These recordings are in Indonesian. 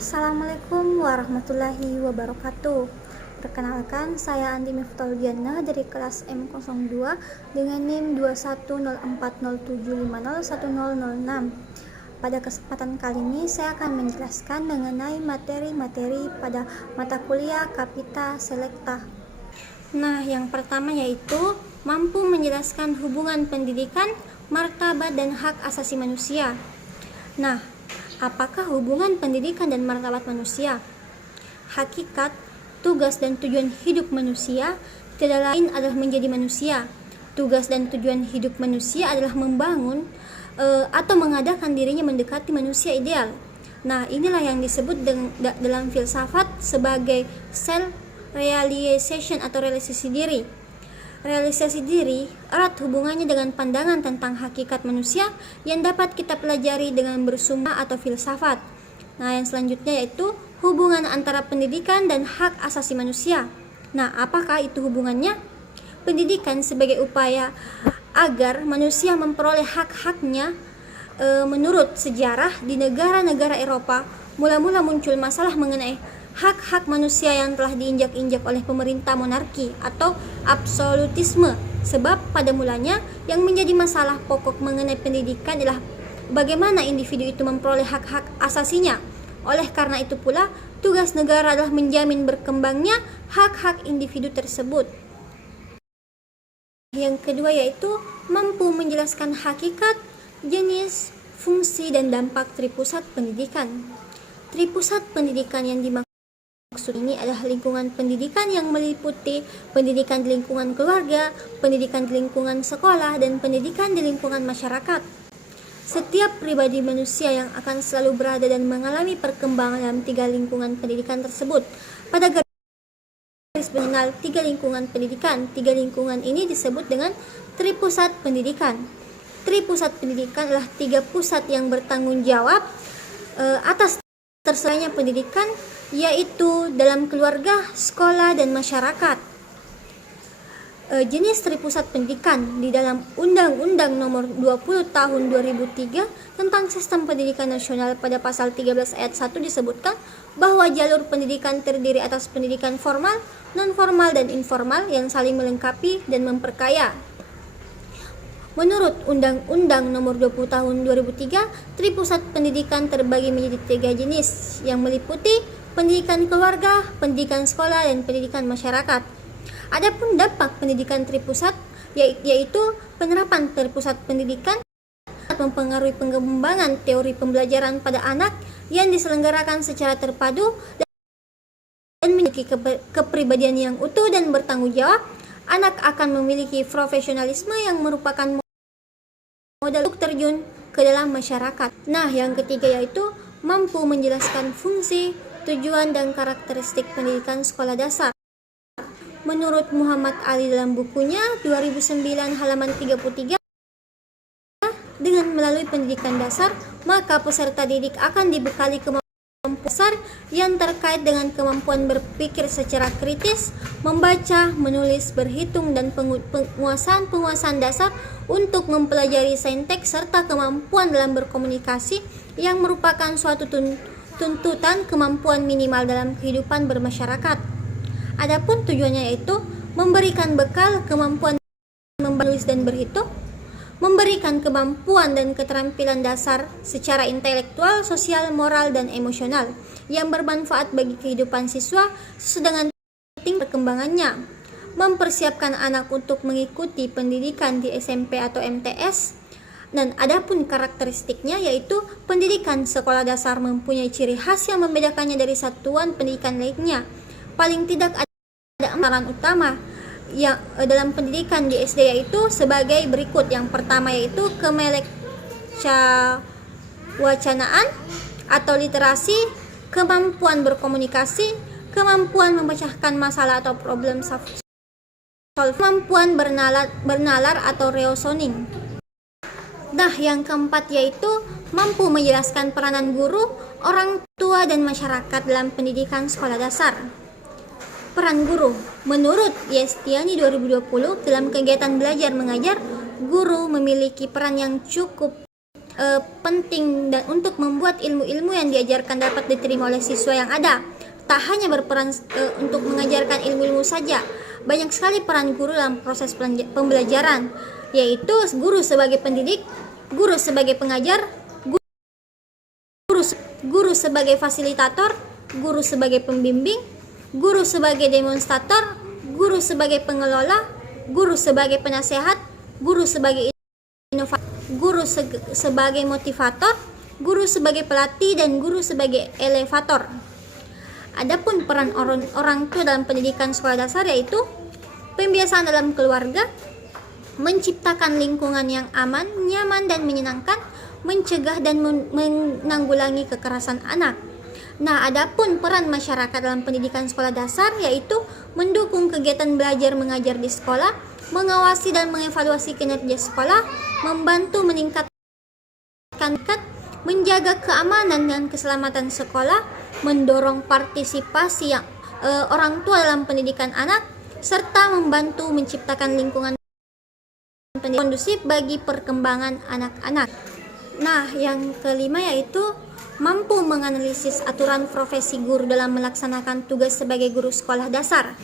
Assalamualaikum warahmatullahi wabarakatuh. Perkenalkan, saya Andi Miftahul dari kelas M02 dengan NIM 2104075010006. Pada kesempatan kali ini saya akan menjelaskan mengenai materi-materi pada mata kuliah Kapita Selekta. Nah, yang pertama yaitu mampu menjelaskan hubungan pendidikan, martabat dan hak asasi manusia. Nah, apakah hubungan pendidikan dan martabat manusia? Hakikat, tugas dan tujuan hidup manusia tidak lain adalah menjadi manusia. Tugas dan tujuan hidup manusia adalah membangun atau mengadakan dirinya mendekati manusia ideal. Nah, inilah yang disebut dalam filsafat sebagai self-realization atau realisasi diri. Realisasi diri erat hubungannya dengan pandangan tentang hakikat manusia yang dapat kita pelajari dengan bersumber atau filsafat. Nah, yang selanjutnya yaitu hubungan antara pendidikan dan hak asasi manusia. Nah, apakah itu hubungannya? Pendidikan sebagai upaya agar manusia memperoleh hak-haknya. Menurut sejarah di negara-negara Eropa, mula-mula muncul masalah mengenai hak-hak manusia yang telah diinjak-injak oleh pemerintah monarki atau absolutisme. Sebab pada mulanya yang menjadi masalah pokok mengenai pendidikan adalah bagaimana individu itu memperoleh hak-hak asasinya. Oleh karena itu pula, tugas negara adalah menjamin berkembangnya hak-hak individu tersebut. Yang kedua yaitu mampu menjelaskan hakikat, jenis, fungsi, dan dampak tripusat pendidikan. Tripusat pendidikan yang dimaksud ini adalah lingkungan pendidikan yang meliputi pendidikan di lingkungan keluarga, pendidikan di lingkungan sekolah, dan pendidikan di lingkungan masyarakat. Setiap pribadi manusia yang akan selalu berada dan mengalami perkembangan dalam tiga lingkungan pendidikan tersebut. Pada garis mengenal tiga lingkungan pendidikan, tiga lingkungan ini disebut dengan tripusat pendidikan. Tripusat pendidikan adalah tiga pusat yang bertanggung jawab atas terselenggaranya pendidikan, yaitu dalam keluarga, sekolah, dan masyarakat. Jenis tripusat pendidikan di dalam Undang-Undang Nomor 20 Tahun 2003 tentang Sistem Pendidikan Nasional pada pasal 13 ayat 1 disebutkan bahwa jalur pendidikan terdiri atas pendidikan formal, non-formal, dan informal yang saling melengkapi dan memperkaya. Menurut Undang-Undang Nomor 20 Tahun 2003, tripusat pendidikan terbagi menjadi tiga jenis yang meliputi pendidikan keluarga, pendidikan sekolah, dan pendidikan masyarakat. Adapun dampak pendidikan tripusat yaitu penerapan tripusat pendidikan mempengaruhi pengembangan teori pembelajaran pada anak yang diselenggarakan secara terpadu dan memiliki kepribadian yang utuh dan bertanggung jawab. Anak akan memiliki profesionalisme yang merupakan modal untuk terjun ke dalam masyarakat. Nah, yang ketiga yaitu mampu menjelaskan fungsi, tujuan, dan karakteristik pendidikan sekolah dasar. Menurut Muhammad Ali dalam bukunya 2009 halaman 33, dengan melalui pendidikan dasar, maka peserta didik akan dibekali kemampuan dasar yang terkait dengan kemampuan berpikir secara kritis, membaca, menulis, berhitung, dan penguasaan dasar untuk mempelajari sainteks serta kemampuan dalam berkomunikasi yang merupakan suatu tuntutan kemampuan minimal dalam kehidupan bermasyarakat. Adapun tujuannya yaitu memberikan bekal kemampuan menulis dan berhitung, memberikan kemampuan dan keterampilan dasar secara intelektual, sosial, moral, dan emosional yang bermanfaat bagi kehidupan siswa sesuai dengan tingkat perkembangannya, mempersiapkan anak untuk mengikuti pendidikan di SMP atau MTS. Dan adapun karakteristiknya yaitu pendidikan sekolah dasar mempunyai ciri khas yang membedakannya dari satuan pendidikan lainnya. Paling tidak ada amalan utama yang dalam pendidikan di SD yaitu sebagai berikut. Yang pertama yaitu kemelekcawacanaan atau literasi, kemampuan berkomunikasi, kemampuan memecahkan masalah atau problem solving, kemampuan bernalar atau reasoning. Nah, yang keempat yaitu mampu menjelaskan peranan guru, orang tua, dan masyarakat dalam pendidikan sekolah dasar. Peran guru. Menurut Yestiani 2020, dalam kegiatan belajar mengajar, guru memiliki peran yang cukup penting dan untuk membuat ilmu-ilmu yang diajarkan dapat diterima oleh siswa yang ada. Tak hanya berperan untuk mengajarkan ilmu-ilmu saja, banyak sekali peran guru dalam proses pembelajaran, yaitu guru sebagai pendidik, guru sebagai pengajar, guru sebagai fasilitator, guru sebagai pembimbing, guru sebagai demonstrator, guru sebagai pengelola, guru sebagai penasehat, guru sebagai inovator, guru sebagai motivator, guru sebagai pelatih, dan guru sebagai elevator. Adapun peran orang tua dalam pendidikan sekolah dasar yaitu pembiasaan dalam keluarga, menciptakan lingkungan yang aman, nyaman, dan menyenangkan, mencegah dan menanggulangi kekerasan anak. Nah, adapun peran masyarakat dalam pendidikan sekolah dasar yaitu mendukung kegiatan belajar mengajar di sekolah, mengawasi dan mengevaluasi kinerja sekolah, membantu meningkatkan, menjaga keamanan dan keselamatan sekolah, mendorong partisipasi orang tua dalam pendidikan anak, serta membantu menciptakan lingkungan kondusif bagi perkembangan anak-anak. Nah, yang kelima yaitu mampu menganalisis aturan profesi guru dalam melaksanakan tugas sebagai guru sekolah dasar.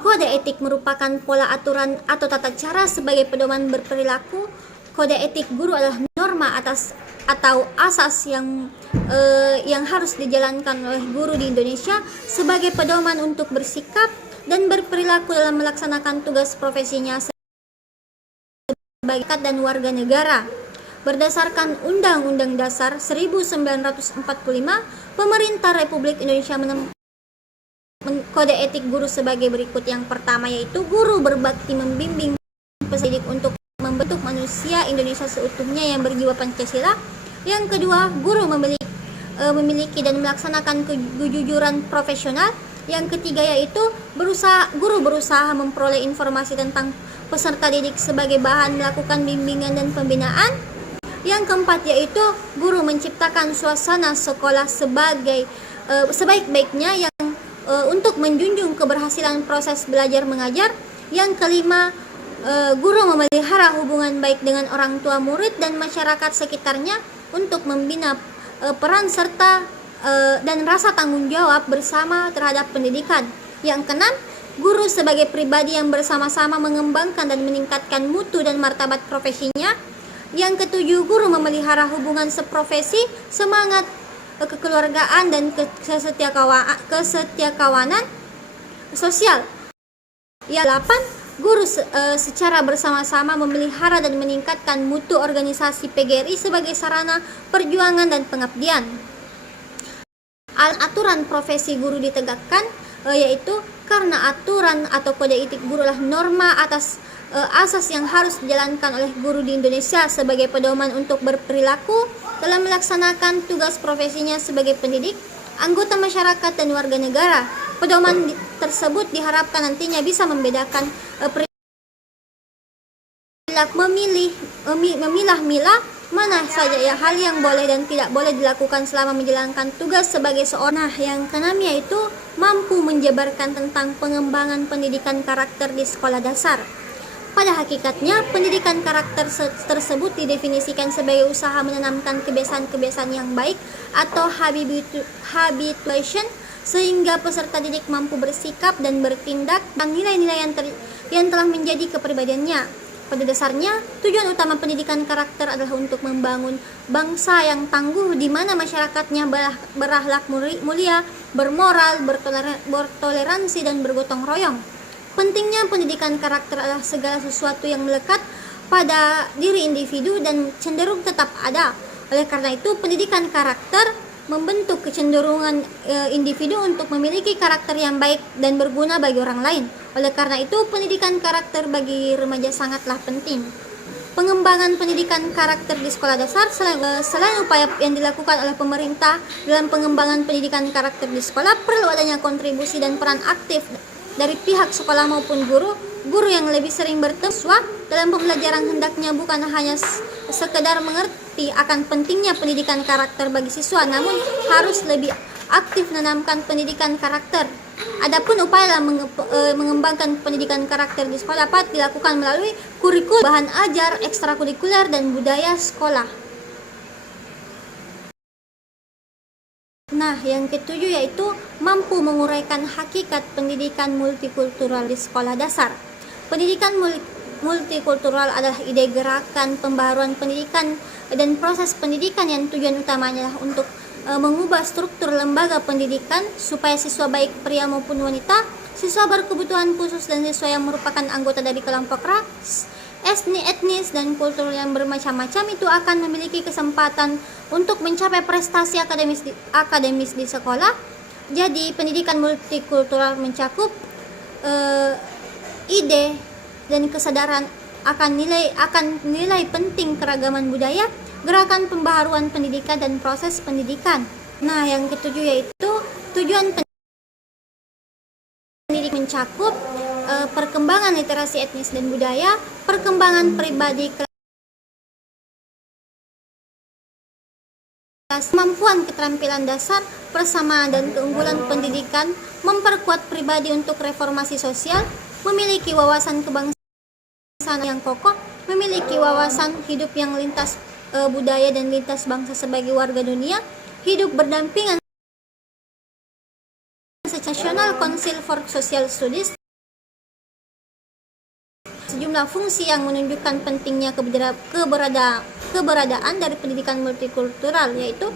Kode etik merupakan pola aturan atau tata cara sebagai pedoman berperilaku. Kode etik guru adalah norma atau asas yang harus dijalankan oleh guru di Indonesia sebagai pedoman untuk bersikap dan berperilaku dalam melaksanakan tugas profesinya sebagai dan warga negara. Berdasarkan Undang-Undang Dasar 1945, Pemerintah Republik Indonesia menetapkan kode etik guru sebagai berikut. Yang pertama yaitu guru berbakti membimbing pendidik untuk membentuk manusia Indonesia seutuhnya yang berjiwa Pancasila. Yang kedua, guru memiliki dan melaksanakan kejujuran profesional. Yang ketiga yaitu guru berusaha memperoleh informasi tentang peserta didik sebagai bahan melakukan bimbingan dan pembinaan. Yang keempat yaitu guru menciptakan suasana sekolah sebaik-baiknya yang untuk menjunjung keberhasilan proses belajar mengajar. Yang kelima, guru memelihara hubungan baik dengan orang tua murid dan masyarakat sekitarnya untuk membina peran serta dan rasa tanggung jawab bersama terhadap pendidikan. Yang keenam, guru sebagai pribadi yang bersama-sama mengembangkan dan meningkatkan mutu dan martabat profesinya. Yang ketujuh, guru memelihara hubungan seprofesi, semangat kekeluargaan dan kesetiakawanan sosial. Yang delapan, guru secara bersama-sama memelihara dan meningkatkan mutu organisasi PGRI sebagai sarana perjuangan dan pengabdian. Aturan profesi guru ditegakkan yaitu karena aturan atau kode etik guru adalah norma atas asas yang harus dijalankan oleh guru di Indonesia sebagai pedoman untuk berperilaku dalam melaksanakan tugas profesinya sebagai pendidik, anggota masyarakat, dan warga negara. Pedoman tersebut diharapkan nantinya bisa membedakan memilah-milah mana saja hal yang boleh dan tidak boleh dilakukan selama menjalankan tugas sebagai seorang. Nah, yang keenam yaitu mampu menjabarkan tentang pengembangan pendidikan karakter di sekolah dasar. Pada hakikatnya, pendidikan karakter tersebut didefinisikan sebagai usaha menanamkan kebiasaan-kebiasaan yang baik atau habituation sehingga peserta didik mampu bersikap dan bertindak dan nilai-nilai yang telah menjadi kepribadiannya. Pada dasarnya, tujuan utama pendidikan karakter adalah untuk membangun bangsa yang tangguh di mana masyarakatnya berakhlak mulia, bermoral, bertoleransi, dan bergotong royong. Pentingnya pendidikan karakter adalah segala sesuatu yang melekat pada diri individu dan cenderung tetap ada. Oleh karena itu, pendidikan karakter membentuk kecenderungan individu untuk memiliki karakter yang baik dan berguna bagi orang lain. Oleh karena itu, pendidikan karakter bagi remaja sangatlah penting. Pengembangan pendidikan karakter di sekolah dasar selain upaya yang dilakukan oleh pemerintah dalam pengembangan pendidikan karakter di sekolah, perlu adanya kontribusi dan peran aktif dari pihak sekolah maupun guru yang lebih sering bertemu siswa dalam pembelajaran. Hendaknya bukan hanya sekedar mengerti akan pentingnya pendidikan karakter bagi siswa, namun harus lebih aktif menanamkan pendidikan karakter. Adapun upaya dalam mengembangkan pendidikan karakter di sekolah dapat dilakukan melalui kurikulum, bahan ajar, ekstrakurikuler, dan budaya sekolah. Nah, yang ketujuh yaitu mampu menguraikan hakikat pendidikan multikultural di sekolah dasar. Pendidikan multikultural adalah ide gerakan pembaharuan pendidikan dan proses pendidikan yang tujuan utamanya adalah untuk mengubah struktur lembaga pendidikan supaya siswa baik pria maupun wanita, siswa berkebutuhan khusus dan siswa yang merupakan anggota dari kelompok ras, etnis dan kultur yang bermacam-macam itu akan memiliki kesempatan untuk mencapai prestasi akademis di sekolah. Jadi pendidikan multikultural mencakup ide dan kesadaran akan nilai penting keragaman budaya, gerakan pembaharuan pendidikan dan proses pendidikan. Nah, yang ketujuh yaitu tujuan pendidik mencakup perkembangan literasi etnis dan budaya, perkembangan pribadi kelas, kemampuan keterampilan dasar, persamaan dan keunggulan pendidikan, memperkuat pribadi untuk reformasi sosial, memiliki wawasan kebangsaan yang kokoh, memiliki wawasan hidup yang lintas budaya dan lintas bangsa sebagai warga dunia, hidup berdampingan National Council for Social Studies, sejumlah fungsi yang menunjukkan pentingnya keberadaan dari pendidikan multikultural, yaitu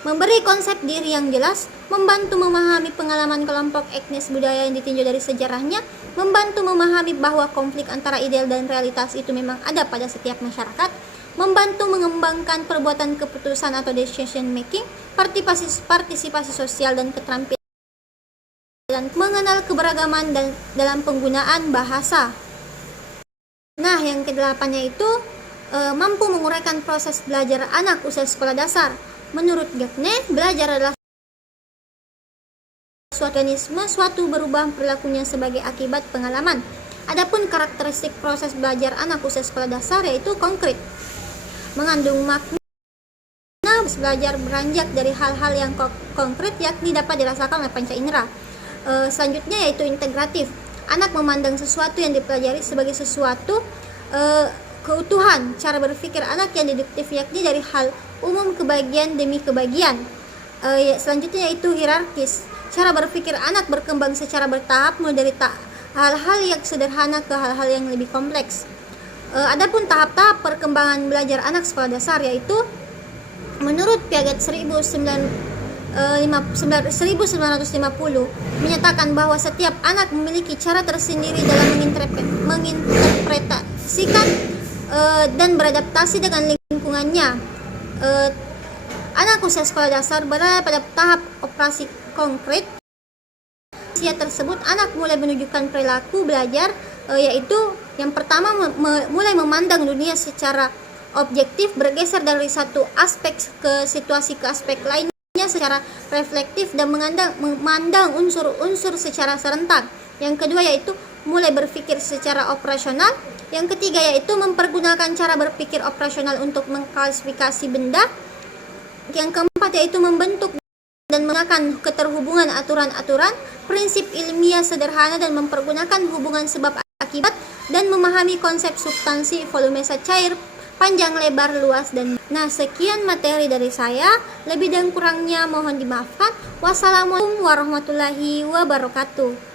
memberi konsep diri yang jelas, membantu memahami pengalaman kelompok etnis budaya yang ditinjau dari sejarahnya, membantu memahami bahwa konflik antara ideal dan realitas itu memang ada pada setiap masyarakat, membantu mengembangkan perbuatan keputusan atau decision making, partisipasi sosial dan keterampilan mengenal keberagaman dan dalam penggunaan bahasa. Nah, yang kedelapannya itu mampu menguraikan proses belajar anak usia sekolah dasar. Menurut Gagne, belajar adalah suatu organisme, suatu berubah perilakunya sebagai akibat pengalaman. Adapun karakteristik proses belajar anak usia sekolah dasar yaitu konkret, mengandung makna. Belajar beranjak dari hal-hal yang konkret yakni dapat dirasakan oleh panca indera. Selanjutnya yaitu integratif. Anak memandang sesuatu yang dipelajari sebagai sesuatu keutuhan. Cara berpikir anak yang deduktif yakni dari hal umum kebagian demi kebagian. Selanjutnya yaitu hierarkis. Cara berpikir anak berkembang secara bertahap mulai dari hal-hal yang sederhana ke hal-hal yang lebih kompleks. Adapun tahap-tahap perkembangan belajar anak sekolah dasar yaitu menurut Piaget 1950 menyatakan bahwa setiap anak memiliki cara tersendiri dalam menginterpretasikan dan beradaptasi dengan lingkungannya. Anak usia sekolah dasar berada pada tahap operasi konkret. Usia tersebut anak mulai menunjukkan perilaku belajar yaitu yang pertama mulai memandang dunia secara objektif, bergeser dari satu aspek ke situasi ke aspek lainnya secara reflektif dan memandang unsur-unsur secara serentak. Yang kedua yaitu mulai berpikir secara operasional. Yang ketiga yaitu mempergunakan cara berpikir operasional untuk mengklasifikasi benda. Yang keempat yaitu membentuk dan menggunakan keterhubungan aturan-aturan, prinsip ilmiah sederhana dan mempergunakan hubungan sebab akibat dan memahami konsep substansi, volume cair, panjang, lebar, luas, dan sekian materi dari saya. Lebih dan kurangnya mohon dimaafkan. Wassalamualaikum warahmatullahi wabarakatuh.